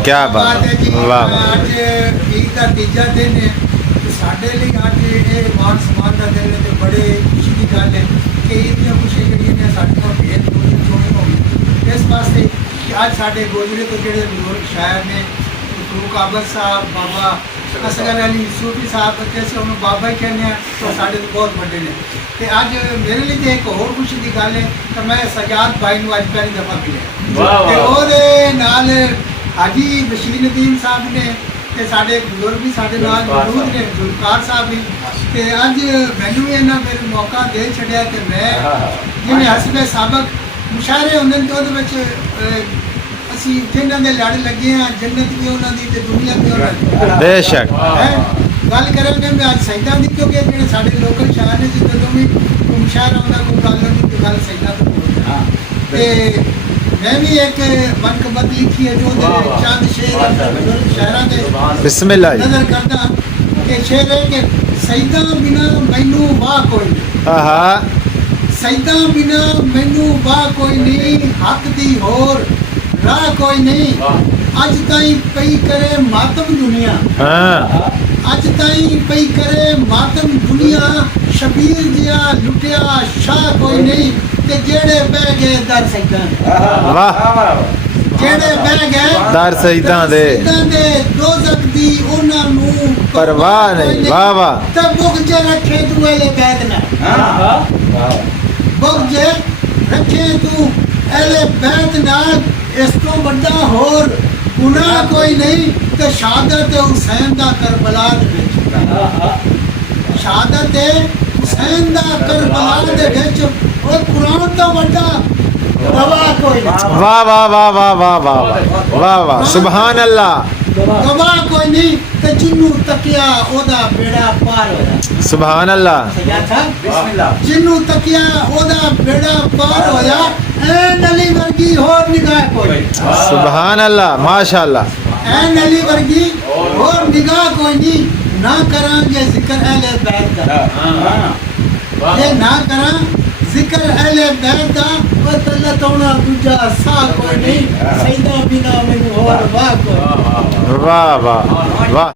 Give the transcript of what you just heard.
क्या बात है जी। वाह वाह ਅੱਜ ਈਦ ਦਾ ਤੀਜਾ ਦਿਨ ਹੈ ਤੇ ਸਾਡੇ ਲਈ ਅੱਜ ਇਹ ਮਾਨ ਸਨਮਾਨ ਦਾ ਦਿਨ ਹੈ ਤੇ ਬੜੇ ਖੁਸ਼ੀ ਦੀ ਗੱਲ ਹੈ ਕਿ ਈਦ ਦੀਆਂ ਖੁਸ਼ੀਆਂ ਜਿਹੜੀਆਂ ਨੇ ਸਾਡੇ ਤੋਂ ਬੇਹੱਦ ਸੋਹਣੀ ਹੋ ਗਈ। ਇਸ ਵਾਸਤੇ ਕਿ ਅੱਜ ਸਾਡੇ ਗੋਜਰੇ ਤੋਂ ਜਿਹੜੇ ਬਜ਼ੁਰਗ ਸ਼ਾਇਰ ਨੇ ਫਰੂਕ ਆਬਦ ਸਾਹਿਬ, ਬਾਬਾ ਅਸਗਰ ਅਲੀ ਸੂਫੀ ਸਾਹਿਬ, ਤੇ ਅਸੀਂ ਉਹਨੂੰ ਬਾਬਾ ਹੀ ਕਹਿੰਦੇ ਹਾਂ, ਤਾਂ ਸਾਡੇ ਤੋਂ ਬਹੁਤ ਵੱਡੇ ਨੇ। ਤੇ ਅੱਜ ਮੇਰੇ ਲਈ ਤੇ ਇੱਕ ਹੋਰ ਖੁਸ਼ੀ ਦੀ ਗੱਲ ਹੈ ਕਿ ਮੈਂ ਸਜਾਦ ਭਾਈ ਨੂੰ ਅੱਜ ਪਹਿਲੀ ਦਫਾ ਮਿਲਿਆ ਤੇ ਉਹਦੇ ਨਾਲ ਹਾਜੀ ਬਸ਼ੀਰ ਨਦੀਮ ਸਾਹਿਬ ਨੇ ਤੇ ਸਾਡੇ ਬਜ਼ੁਰਗ ਵੀ ਸਾਡੇ ਨਾਲ ਮੌਜੂਦ ਨੇ, ਜ਼ੁਲਕਾਰ ਸਾਹਿਬ ਵੀ। ਤੇ ਅੱਜ ਮੈਨੂੰ ਵੀ ਇਹਨਾਂ ਮੇਰੇ ਮੌਕਾ ਦੇ ਛੱਡਿਆ ਤੇ ਮੈਂ ਜਿਵੇਂ ਹਸਬੇ ਸਾਬਕ ਮੁਸ਼ਾਇਰੇ ਹੁੰਦੇ ਨੇ ਤੇ ਉਹਦੇ ਵਿੱਚ ਅਸੀਂ ਜਿਨ੍ਹਾਂ ਦੇ ਲੜ ਲੱਗੇ ਆ, ਜੰਨਤ ਵੀ ਉਹਨਾਂ ਦੀ ਤੇ ਦੁਨੀਆ ਵੀ ਉਹਨਾਂ ਦੀ बेशक ਗੱਲ ਕਰਾਂਗੇ ਮੈਂ ਅੱਜ ਸੈਦਾਂ ਦੀ, ਕਿਉਂਕਿ ਜਿਹੜੇ ਸਾਡੇ ਲੋਕਲ ਸ਼ਾਇਰ ਨੇ ਜਦੋਂ ਵੀ ਕੋਈ ਮੁਸ਼ਾਇਰਾ ਹੁੰਦਾ ਕੋਈ ਗੱਲ ਹੁੰਦੀ ਤੇ ਗੱਲ ਸੈਦਾਂ ਤੋਂ ਬੋਲਦੇ ਤੇ मैं भी एक मनकबत लिखी है जो चंद शेर शायरां दे बिस्मिल्लाह जी। नजर करदा कि शेर है कि सईदा बिना मैनू वाह कोई नहीं, आहा सईदा बिना मैनू वाह कोई नहीं, हक दी होर राह कोई नहीं, अज ताई पई करे मातम दुनिया, हाँ अज ताई पई करे मातम दुनिया, शबीर जिया लुटिया शाह कोई नहीं, ते जेड़े बह गए दर सईदां वाह जेड़े बह गए दर सईदां दे दोज़ख दी उन्हां नूं परवाह नहीं। वाह वाह ते बुग़्ज रखे तू एले बैत नाल, बुग़्ज रखे तू एले बैत नाल, इस तो बड़ा होर गुनाह कोई नहीं, ते शहादत हुसैन दा करबला दे विच, शहादत हुसैन दा करबला दे विच ਉਹ ਕੁਰਾਨ ਤੋਂ ਵੱਡਾ ਗਵਾਹ ਕੋਈ ਨਹੀਂ, वाह वाह वाह वाह वाह वाह वाह वाह सुभान अल्लाह ਗਵਾਹ ਕੋਈ ਨਹੀਂ, ਤੇ ਜਿੰਨੂੰ ਤੱਕਿਆ ਉਹਦਾ ਬੇੜਾ ਪਾਰ ਹੋਇਆ। सुभान अल्लाह ਸਜਾਦ ਸਾਹਿਬ ਬਿਸਮਿਲ੍ਲਾ, ਜਿੰਨੂੰ ਤੱਕਿਆ ਉਹਦਾ ਬੇੜਾ ਪਾਰ ਹੋਇਆ, ਐਨ ਅਲੀ ਵਰਗੀ ਹੋਰ ਨਿਗਾਹ ਕੋਈ ਨਹੀਂ, सुभान अल्लाह माशाअल्लाह ਐਨ ਅਲੀ ਵਰਗੀ ਹੋਰ ਨਿਗਾਹ ਕੋਈ ਨਹੀਂ। ਨਾ ਕਰਾਂਗੇ ਜ਼ਿਕਰ ਅਹਿਲੇ ਬੈਤ ਦਾ, ਇਹ ਨਾ ਕਰਾਂ ਜ਼ਿਕਰ ਅਹਿਲੇ ਬੈਤ ਦਾ, ਉਹ ਤੱਲਾ ਤੋਣਾ ਦੂਜਾ ਸਾਹ ਕੋਈ ਨਹੀਂ, ਸਈਦਾ ਬਿਨਾ ਮੈਨੂੰ ਹੋਰ ਵਾਹ ਕੋਈ। वाह वाह वाह